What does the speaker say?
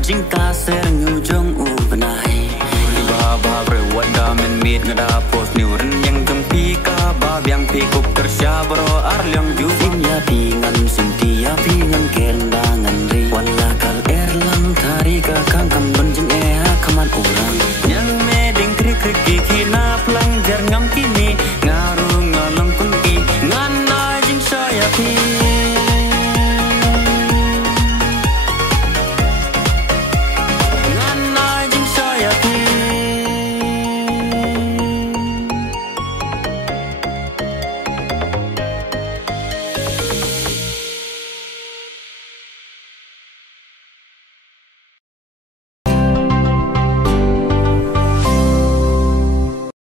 cinta serengujung ubenai Iba-ba berwada men-mit ngada pos niuren yang gempi Kaba biang pikup tersyabro arlyang jubing ya pingan sintia pingan kelendangan ri Walakal erlang tari kakang